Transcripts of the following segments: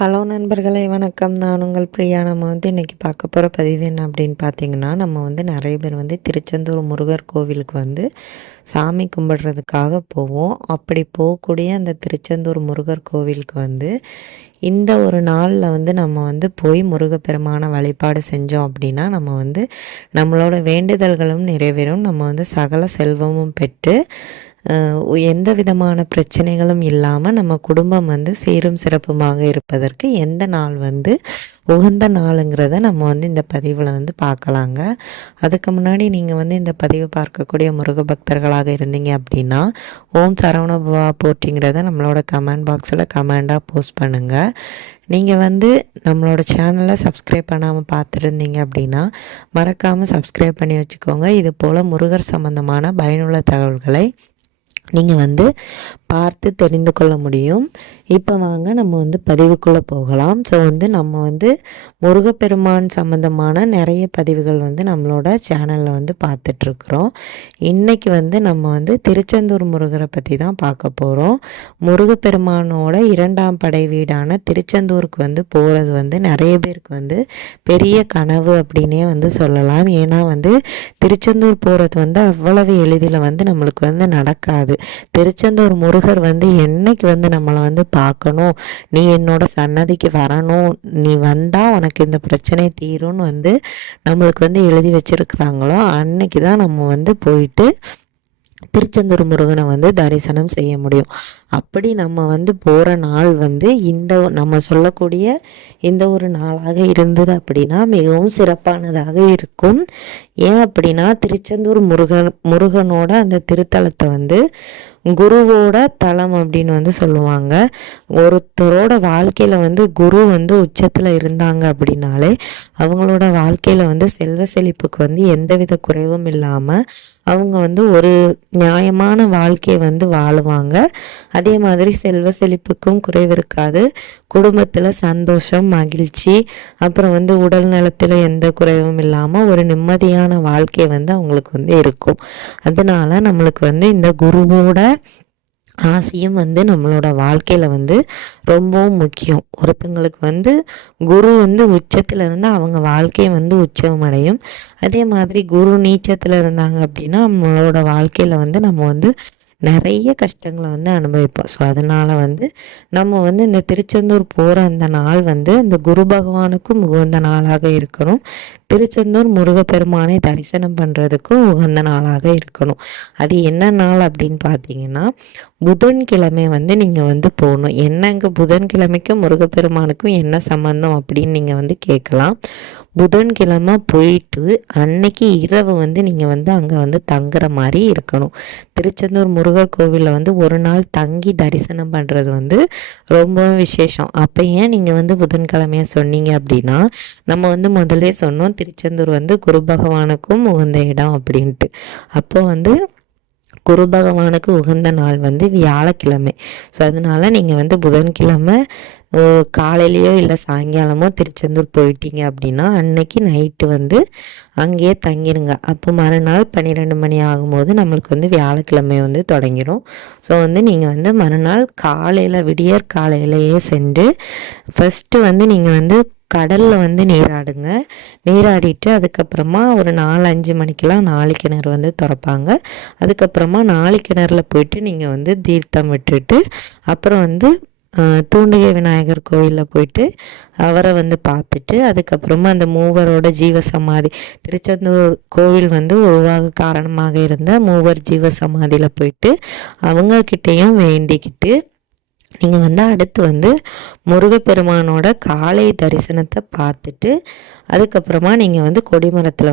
Hello நண்பர்களே, வணக்கம். நான் உங்கள் பிரியா. நம்ம இன்றைக்கி பார்க்க போகிற பதிவு என்ன அப்படின்னு பார்த்தீங்கன்னா, நம்ம நிறைய பேர் திருச்செந்தூர் முருகர் கோவிலுக்கு சாமி கும்பிடுறதுக்காக போவோம். அப்படி போகக்கூடிய அந்த திருச்செந்தூர் முருகர் கோவிலுக்கு இந்த ஒரு நாளில் நம்ம போய் முருகப்பெருமான வழிபாடு செஞ்சோம் அப்படின்னா நம்ம நம்மளோட வேண்டுதல்களும் நிறைவேறும். நம்ம சகல செல்வமும் பெற்று எந்த விதமான பிரச்சனைகளும் இல்லாமல் நம்ம குடும்பம் சீரும் சிறப்புமாக இருப்பதற்கு எந்த நாள் உகந்த நாளுங்கிறத நம்ம இந்த பதிவில் பார்க்கலாங்க. அதுக்கு முன்னாடி நீங்கள் இந்த பதிவை பார்க்கக்கூடிய முருக பக்தர்களாக இருந்தீங்க அப்படின்னா ஓம் சரவணபவா போற்றிங்கிறத நம்மளோட கமெண்ட் பாக்ஸில் கமெண்டாக போஸ்ட் பண்ணுங்கள். நீங்கள் நம்மளோட சேனலை சப்ஸ்கிரைப் பண்ணாமல் பார்த்துருந்தீங்க அப்படின்னா மறக்காமல் சப்ஸ்கிரைப் பண்ணி வச்சுக்கோங்க. இது போல் முருகர் சம்பந்தமான பயனுள்ள தகவல்களை நீங்கள் பார்த்து தெரிந்து கொள்ள முடியும். இப்போ வாங்க நம்ம பதிவுக்குள்ளே போகலாம். ஸோ நம்ம முருகப்பெருமான் சம்மந்தமான நிறைய பதிவுகள் நம்மளோட சேனலில் பார்த்துட்ருக்குறோம். இன்றைக்கி நம்ம திருச்செந்தூர் முருகரை பற்றி தான் பார்க்க போகிறோம். முருகப்பெருமானோட 2ஆம் படை வீடான திருச்செந்தூருக்கு போகிறது நிறைய பேருக்கு பெரிய கனவு அப்படின்னே சொல்லலாம். ஏன்னா திருச்செந்தூர் போகிறது அவ்வளவு எளிதில் நம்மளுக்கு நடக்காது. திருச்செந்தூர் முருகர் என்னைக்கு நம்மளை பார்க்கணும், நீ என்னோட சன்னதிக்கு வரணும், நீ வந்தால் உனக்கு இந்த பிரச்சனை தீரும்னு நம்மளுக்கு எழுதி வச்சிருக்கிறாங்களோ அன்னைக்கு தான் நம்ம போயிட்டு திருச்செந்தூர் முருகனை தரிசனம் செய்ய முடியும். அப்படி நம்ம போகிற நாள் இந்த நம்ம சொல்லக்கூடிய இந்த ஒரு நாளாக இருந்தது அப்படின்னா மிகவும் சிறப்பானதாக இருக்கும். ஏன் அப்படின்னா திருச்செந்தூர் முருகனோட அந்த திருத்தலத்தை குருவோட தலம் அப்படின்னு சொல்லுவாங்க. ஒருத்தரோட வாழ்க்கையில் குரு உச்சத்தில் இருந்தாங்க அப்படின்னாலே அவங்களோட வாழ்க்கையில் செல்வ செழிப்புக்கு எந்தவித குறைவும் இல்லாமல் அவங்க ஒரு நியாயமான வாழ்க்கையை வாழுவாங்க. அதே மாதிரி செல்வ செழிப்புக்கும் குறைவு இருக்காது. குடும்பத்தில் சந்தோஷம், மகிழ்ச்சி, அப்புறம் உடல் நலத்தில் எந்த குறைவும் இல்லாமல் ஒரு நிம்மதியான வாழ்க்கை அவங்களுக்கு இருக்கும். அதனால நம்மளுக்கு இந்த குருவோட ஆசையும் நம்மளோட வாழ்க்கையில் ரொம்பவும் முக்கியம். ஒருத்தங்களுக்கு குரு உச்சத்தில் இருந்தால் அவங்க வாழ்க்கையை உச்சம் அடையும். அதே மாதிரி குரு நீச்சத்தில் இருந்தாங்க அப்படின்னா நம்மளோட வாழ்க்கையில் நம்ம நிறைய கஷ்டங்களை அனுபவிப்போம். ஸோ அதனால் நம்ம இந்த திருச்செந்தூர் போகிற அந்த நாள் அந்த குரு பகவானுக்கும் உகந்த நாளாக இருக்கணும். திருச்செந்தூர் முருகப்பெருமானை தரிசனம் பண்ணுறதுக்கும் உகந்த நாளாக இருக்கணும். அது என்ன நாள் அப்படின்னு பார்த்தீங்கன்னா புதன்கிழமை நீங்கள் போகணும். என்னங்க புதன்கிழமைக்கும் முருகப்பெருமானுக்கும் என்ன சம்மந்தம் அப்படின்னு நீங்கள் கேட்கலாம். புதன்கிழமை போயிட்டு அன்னைக்கு இரவு நீங்கள் அங்கே தங்குற மாதிரி இருக்கணும். திருச்செந்தூர் முருகர் கோவிலில் ஒரு நாள் தங்கி தரிசனம் பண்ணுறது ரொம்ப விசேஷம். அப்போ ஏன் நீங்கள் புதன்கிழமையை சொன்னீங்க அப்படின்னா நம்ம முதல்ல சொன்னோம் திருச்செந்தூர் குரு பகவானுக்கும் உகந்த இடம் அப்படின்ட்டு. அப்போ குரு பகவானுக்கு உகந்த நாள் வியாழக்கிழமை. ஸோ அதனால் நீங்கள் புதன்கிழமை காலையிலையோ இல்லை சாயங்காலமோ திருச்செந்தூர் போயிட்டீங்க அப்படின்னா அன்னைக்கு நைட்டு அங்கேயே தங்கிடுங்க. அப்போ மறுநாள் 12 மணி ஆகும்போது நம்மளுக்கு வியாழக்கிழமை தொடங்கிடும். ஸோ நீங்கள் மறுநாள் காலையில் விடியற் காலையிலேயே சென்று ஃபஸ்ட்டு நீங்கள் கடலில் நீராடுங்க. நீராடிட்டு அதுக்கப்புறமா ஒரு 4-5 மணிக்கெலாம் 4 கிணறு திறப்பாங்க. அதுக்கப்புறமா 4 கிணறுல போயிட்டு நீங்கள் தீர்த்தம் விட்டுட்டு அப்புறம் தூண்டிகை விநாயகர் கோயிலில் போயிட்டு அவரை பார்த்துட்டு அதுக்கப்புறமா அந்த மூவரோட ஜீவசமாதி திருச்செந்தூர் கோவில் உருவாக காரணமாக இருந்த மூவர் ஜீவசமாதியில் போயிட்டு அவங்கக்கிட்டேயும் வேண்டிக்கிட்டு நீங்கள் அடுத்து முருகப்பெருமானோட காலை தரிசனத்தை பார்த்துட்டு அதுக்கப்புறமா நீங்கள் கொடிமரத்தில்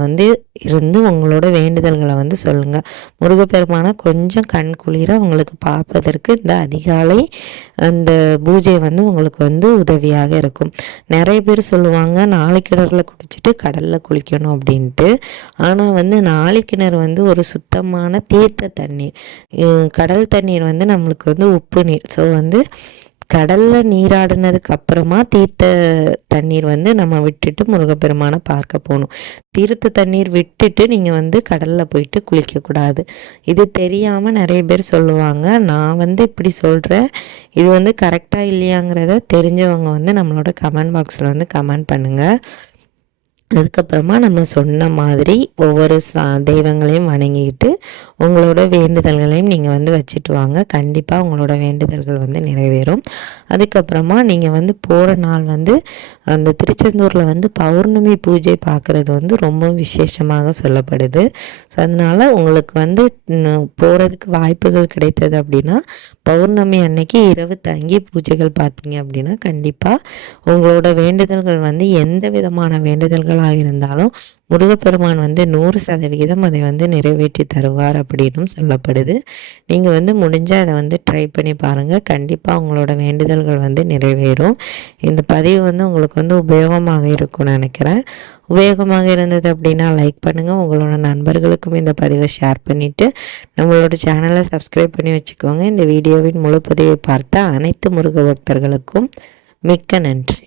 இருந்து உங்களோட வேண்டுதல்களை சொல்லுங்கள். முருகப்பெருமானை கொஞ்சம் கண் குளிர உங்களுக்கு பார்ப்பதற்கு இந்த அதிகாலை அந்த பூஜை உங்களுக்கு உதவியாக இருக்கும். நிறைய பேர் சொல்லுவாங்க 4 கிணறுல குடிச்சிட்டு கடலில் குளிக்கணும் அப்படின்ட்டு. ஆனால் 4 கிணறு ஒரு சுத்தமான தீர்த்த தண்ணீர். கடல் தண்ணீர் நம்மளுக்கு உப்பு நீர். ஸோ கடலில் நீராடினதுக்கு அப்புறமா தீர்த்த தண்ணீர் வந்து நம்ம விட்டுட்டு முருகப்பெருமானை பார்க்க போகணும். தீர்த்த தண்ணீர் விட்டுட்டு நீங்கள் வந்து கடலில் போயிட்டு குளிக்கக்கூடாது. இது தெரியாமல் நிறைய பேர் சொல்லுவாங்க. நான் வந்து இப்படி சொல்கிறேன். இது வந்து கரெக்டாக இல்லையாங்கிறத தெரிஞ்சவங்க வந்து நம்மளோட கமெண்ட் பாக்ஸில் வந்து கமெண்ட் பண்ணுங்கள். அதுக்கப்புறமா நம்ம சொன்ன மாதிரி ஒவ்வொரு தெய்வங்களையும் வணங்கிக்கிட்டு உங்களோட வேண்டுதல்களையும் நீங்கள் வந்து வச்சுட்டு வாங்க. கண்டிப்பாக உங்களோட வேண்டுதல்கள் வந்து நிறைவேறும். அதுக்கப்புறமா நீங்கள் வந்து போகிற நாள் வந்து அந்த திருச்செந்தூரில் வந்து பௌர்ணமி பூஜை பார்க்குறது வந்து ரொம்ப விசேஷமாக சொல்லப்படுது. ஸோ அதனால் உங்களுக்கு வந்து போகிறதுக்கு வாய்ப்புகள் கிடைத்தது அப்படின்னா பௌர்ணமி அன்னைக்கு இரவு தங்கி பூஜைகள் பார்த்தீங்க அப்படின்னா கண்டிப்பாக உங்களோட வேண்டுதல்கள் வந்து எந்த விதமான வேண்டுதல்களாக இருந்தாலும் முருகப்பெருமான் வந்து 100% அதை வந்து நிறைவேற்றி தருவார் அப்படின்னும் சொல்லப்படுது. நீங்கள் வந்து முடிஞ்சால் அதை வந்து ட்ரை பண்ணி பாருங்கள். கண்டிப்பாக உங்களோட வேண்டுதல்கள் வந்து நிறைவேறும். இந்த பதிவு வந்து உங்களுக்கு வந்து உபயோகமாக இருக்கும்னு நினைக்கிறேன். உபயோகமாக இருந்தது அப்படின்னா லைக் பண்ணுங்கள். உங்களோட நண்பர்களுக்கும் இந்த பதிவை ஷேர் பண்ணிவிட்டு நம்மளோட சேனலை சப்ஸ்கிரைப் பண்ணி வச்சுக்கோங்க. இந்த வீடியோவின் முழு பதிவை பார்த்த அனைத்து முருக பக்தர்களுக்கும் மிக்க நன்றி.